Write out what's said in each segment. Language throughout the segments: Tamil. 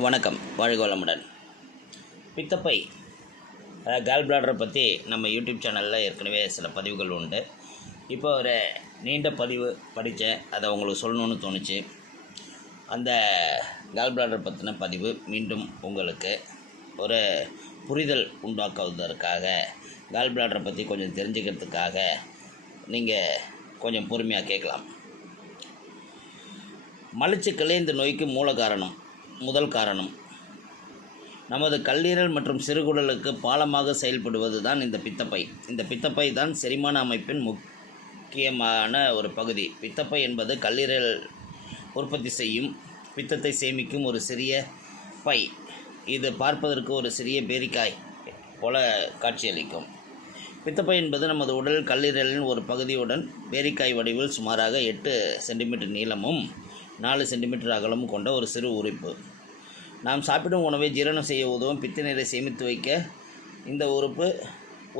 வணக்கம். வாழ்க வளமுடன். பித்தப்பை அதாவது பிளாடரை பற்றி நம்ம யூடியூப் சேனலில் ஏற்கனவே சில பதிவுகள் உண்டு. இப்போ ஒரு நீண்ட பதிவு படித்தேன். அதை உங்களுக்கு சொல்லணும்னு தோணுச்சு. அந்த கேல் பிளாடரை பற்றின பதிவு மீண்டும் உங்களுக்கு ஒரு புரிதல் உண்டாக்குவதற்காக கேல் பிளாடரை பற்றி கொஞ்சம் தெரிஞ்சுக்கிறதுக்காக நீங்கள் கொஞ்சம் பொறுமையாக கேட்கலாம். மலச்சிக்கலே இந்த நோய்க்கு மூல காரணம். முதல் காரணம். நமது கல்லீரல் மற்றும் சிறுகுடலுக்கு பாலமாக செயல்படுவது தான் இந்த பித்தப்பை. இந்த பித்தப்பை தான் செரிமான அமைப்பின் முக்கியமான ஒரு பகுதி. பித்தப்பை என்பது கல்லீரல் உற்பத்தி செய்யும் பித்தத்தை சேமிக்கும் ஒரு சிறிய பை. இது பார்ப்பதற்கு ஒரு சிறிய பேரிக்காய் போல காட்சியளிக்கும். பித்தப்பை என்பது நமது உடல் கல்லீரலின் ஒரு பகுதியுடன் பேரிக்காய் வடிவில் சுமாராக எட்டு சென்டிமீட்டர் நீளமும் நாலு சென்டிமீட்டர் அகலமும் கொண்ட ஒரு சிறு உறுப்பு நாம் சாப்பிடும் உணவை ஜீரணம் செய்ய உதவும் பித்த நீரை சேமித்து வைக்க இந்த உறுப்பு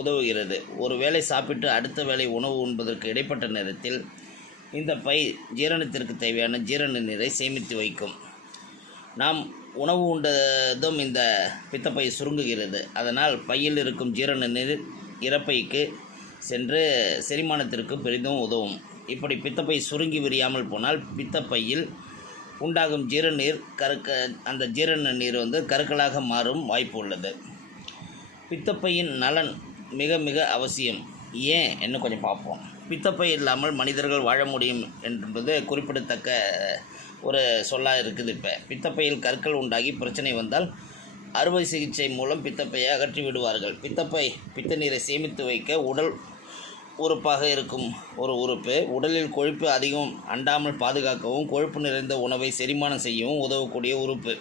உதவுகிறது. ஒரு வேளை சாப்பிட்டு அடுத்த வேளை உணவு உண்பதற்கு இடைப்பட்ட நேரத்தில் இந்த பை ஜீரணத்திற்கு தேவையான ஜீரண நீரை சேமித்து வைக்கும். நாம் உணவு உண்டதும் இந்த பித்தப்பை சுருங்குகிறது. அதனால் பையில் இருக்கும் ஜீரண நீர் இறப்பைக்கு சென்று செரிமானத்திற்கு பெரிதும் உதவும். இப்படி பித்தப்பை சுருங்கி விரியாமல் போனால் பித்தப்பையில் உண்டாகும் ஜீரநீர் கருக்க அந்த ஜீரண நீர் வந்து கருக்களாக மாறும் வாய்ப்பு உள்ளது பித்தப்பையின் நலன் மிக மிக அவசியம். ஏன்? என்ன கொஞ்சம் பார்ப்போம். பித்தப்பை இல்லாமல் மனிதர்கள் வாழ முடியும் என்பது குறிப்பிடத்தக்க ஒரு சொல்லாக இருக்குது இப்போ. பித்தப்பையில் கற்கள் உண்டாகி பிரச்சனை வந்தால் அறுவை சிகிச்சை மூலம் பித்தப்பையை அகற்றி விடுவார்கள் பித்தப்பை பித்த நீரை சேமித்து வைக்க உடல் உறுப்பாக இருக்கும் ஒரு உறுப்பு. உடலில் கொழுப்பு அதிகம் அண்டாமல் பாதுகாக்கவும் கொழுப்பு நிறைந்த உணவை செரிமானம் செய்யவும் உதவக்கூடிய உறுப்பு.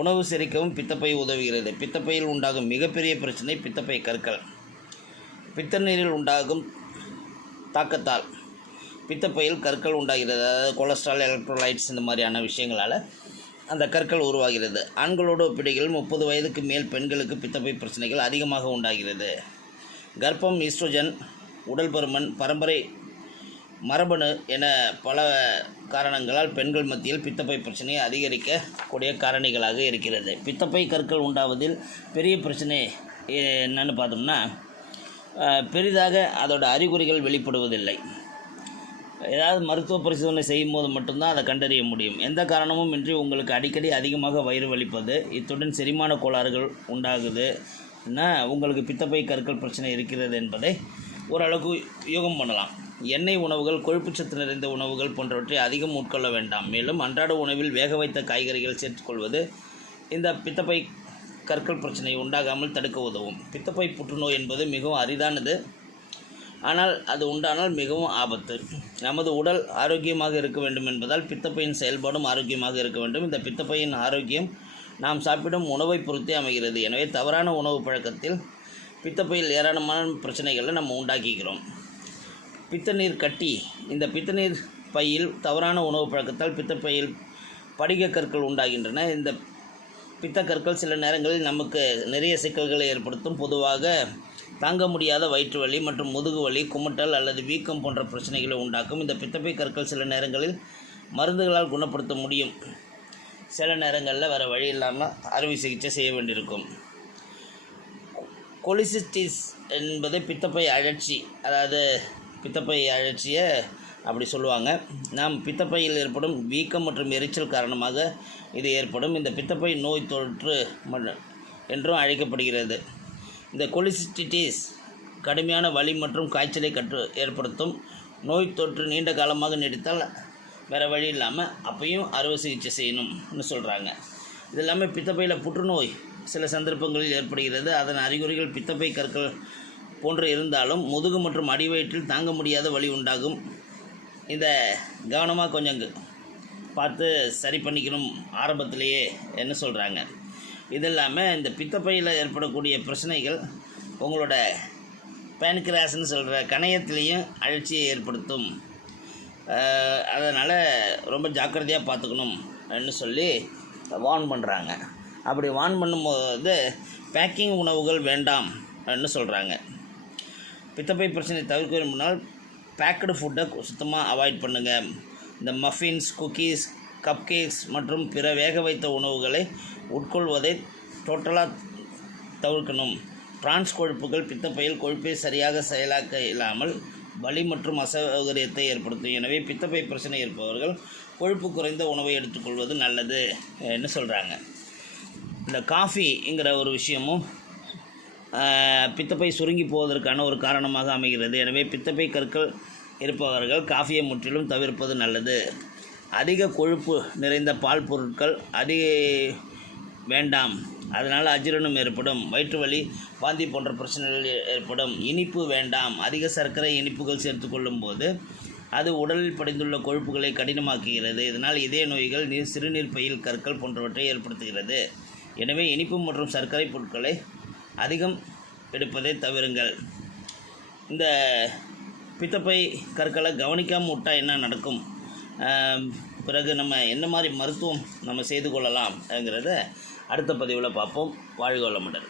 உணவு செரிக்கவும் பித்தப்பை உதவுகிறது. பித்தப்பையில் உண்டாகும் மிகப்பெரிய பிரச்சனை பித்தப்பை கற்கள். பித்த நீரில் உண்டாகும் தாக்கத்தால் பித்தப்பையில் கற்கள் உண்டாகிறது. அதாவது கொலஸ்ட்ரால் எலக்ட்ரோலைட்ஸ் இந்த மாதிரியான விஷயங்களால் அந்த கற்கள் உருவாகிறது. ஆண்களோடு ஒப்பிடுகையில் முப்பது வயதுக்கு மேல் பெண்களுக்கு பித்தப்பை பிரச்சனைகள் அதிகமாக உண்டாகிறது. கர்ப்பம் ஈஸ்ட்ரோஜன் உடல்பருமன் பரம்பரை மரபணு என பல காரணங்களால் பெண்கள் மத்தியில் பித்தப்பை பிரச்சனையை அதிகரிக்கக்கூடிய காரணிகளாக இருக்கிறது. பித்தப்பை கற்கள் உண்டாவதில் பெரிய பிரச்சனை என்னன்னு பார்த்தோம்னா பெரிதாக அதோட அறிகுறிகள் வெளிப்படுவதில்லை. ஏதாவது மருத்துவ பரிசோதனை செய்யும் போது மட்டும்தான் அதை கண்டறிய முடியும். எந்த காரணமும் இன்றி உங்களுக்கு அடிக்கடி அதிகமாக வயிறு வலிப்பது இத்துடன் செரிமான கோளாறுகள் உண்டாகுதுன்னா உங்களுக்கு பித்தப்பை கற்கள் பிரச்சனை இருக்கிறது என்பதை ஓரளவுக்கு யூகம் பண்ணலாம். எண்ணெய் உணவுகள் கொழுப்புச்சத்து நிறைந்த உணவுகள் போன்றவற்றை அதிகம் உட்கொள்ள வேண்டாம். மேலும் அன்றாட உணவில் வேக வைத்த காய்கறிகள் சேர்த்துக்கொள்வது இந்த பித்தப்பை கற்கள் பிரச்சனை உண்டாகாமல் தடுக்க உதவும். பித்தப்பை புற்றுநோய் என்பது மிகவும் அரிதானது. ஆனால் அது உண்டானால் மிகவும் ஆபத்து. நமது உடல் ஆரோக்கியமாக இருக்க வேண்டும் என்பதால் பித்தப்பையின் செயல்பாடும் ஆரோக்கியமாக இருக்க வேண்டும். இந்த பித்தப்பையின் ஆரோக்கியம் நாம் சாப்பிடும் உணவை பொறுத்தே அமைகிறது. எனவே தவறான உணவு பழக்கத்தில் பித்தப்பையில் ஏராளமான பிரச்சனைகளை நம்ம உண்டாக்கிக்கிறோம். பித்தநீர் கட்டி இந்த பித்தநீர் பையில் தவறான உணவு பழக்கத்தால் பித்தப்பையில் படிக கற்கள் உண்டாகின்றன. இந்த பித்தக்கற்கள் சில நேரங்களில் நமக்கு நிறைய சிக்கல்களை ஏற்படுத்தும். பொதுவாக தாங்க முடியாத வயிற்று வலி மற்றும் முதுகு வலி குமட்டல் அல்லது வீக்கம் போன்ற பிரச்சனைகளை உண்டாக்கும். இந்த பித்தப்பை கற்கள் சில நேரங்களில் மருந்துகளால் குணப்படுத்த முடியும். சில நேரங்களில் வேறு வழி இல்லாமல் அறுவை சிகிச்சை செய்ய வேண்டியிருக்கும். கொலிசிஸ்டிஸ் என்பது பித்தப்பை அழற்சி அதாவது பித்தப்பை அழற்சியை அப்படி சொல்லுவாங்க. நாம் பித்தப்பையில் ஏற்படும் வீக்கம் மற்றும் எரிச்சல் காரணமாக இது ஏற்படும். இந்த பித்தப்பை நோய் தொற்று என்றும் அழைக்கப்படுகிறது. இந்த கொலிசிஸ்டிஸ் கடுமையான வலி மற்றும் காய்ச்சலை கற்று ஏற்படுத்தும். நோய் தொற்று நீண்ட காலமாக நீடித்தால் வேறு வழி இல்லாமல் அப்பையும் அறுவை சிகிச்சை செய்யணும்னு சொல்கிறாங்க இது இல்லாமல் பித்தப்பையில் புற்றுநோய் சில சந்தர்ப்பங்களில் ஏற்படுகிறது. அதன் அறிகுறிகள் பித்தப்பை கற்கள் போன்று இருந்தாலும் முதுகு மற்றும் அடிவயிற்றில் தாங்க முடியாத வலி உண்டாகும். இதை கவனமாக கொஞ்சம் பார்த்து சரி பண்ணிக்கணும் ஆரம்பத்திலேயே என்ன சொல்கிறாங்க இது இல்லாமல் இந்த பித்தப்பையில் ஏற்படக்கூடிய பிரச்சனைகள் உங்களோட பேன்கிராஸ்னு சொல்கிற கணையத்திலையும் அழற்சியை ஏற்படுத்தும். அதனால் ரொம்ப ஜாக்கிரதையாக பார்த்துக்கணும் சொல்லி வார்ன் பண்ணுறாங்க அப்படி வான் பண்ணும்போது பேக்கிங் உணவுகள் வேண்டாம் அப்படின்னு சொல்கிறாங்க பித்தப்பை பிரச்சனை தவிர்க்க விரும்பினால் பேக்கடு ஃபுட்டை சுத்தமாக அவாய்ட் பண்ணுங்கள் இந்த மஃபின்ஸ் குக்கீஸ் கப்கேக்ஸ் மற்றும் பிற வேக வைத்த உணவுகளை உட்கொள்வதை டோட்டலாக தவிர்க்கணும். டிரான்ஸ் கொழுப்புகள் பித்தப்பையில் கொழுப்பை சரியாக செயலாக்க இல்லாமல் வலி மற்றும் அசௌகரியத்தை ஏற்படுத்தும். எனவே பித்தப்பை பிரச்சனை இருப்பவர்கள் கொழுப்பு குறைந்த உணவை எடுத்துக்கொள்வது நல்லது என்று சொல்கிறாங்க இந்த காஃபிங்கிற ஒரு விஷயமும் பித்தப்பை சுருங்கி போவதற்கான ஒரு காரணமாக அமைகிறது. எனவே பித்தப்பை கற்கள் இருப்பவர்கள் காஃபியை முற்றிலும் தவிர்ப்பது நல்லது. அதிக கொழுப்பு நிறைந்த பால் பொருட்கள் அதிக வேண்டாம். அதனால் அஜீரணம் ஏற்படும். வயிற்று வலி வாந்தி போன்ற பிரச்சனைகள் ஏற்படும். இனிப்பு வேண்டாம். அதிக சர்க்கரை இனிப்புகள் சேர்த்துக்கொள்ளும் போது அது உடலில் படிந்துள்ள கொழுப்புகளை கடினமாக்குகிறது. இதனால் இதய நோய்கள் நீர் சிறுநீர் பையில் கற்கள் போன்றவற்றை ஏற்படுத்துகிறது. எனவே இனிப்பு மற்றும் சர்க்கரை பொருட்களை அதிகம் எடுப்பதை தவிருங்கள். இந்த பித்தப்பை கற்களை கவனிக்காமல் விட்டால் என்ன நடக்கும்? பிறகு நம்ம என்ன மாதிரி மருத்துவம் நம்ம செய்து கொள்ளலாம்ங்கிறத அடுத்த பதிவில் பார்ப்போம். வாழ்க வளமுடன்.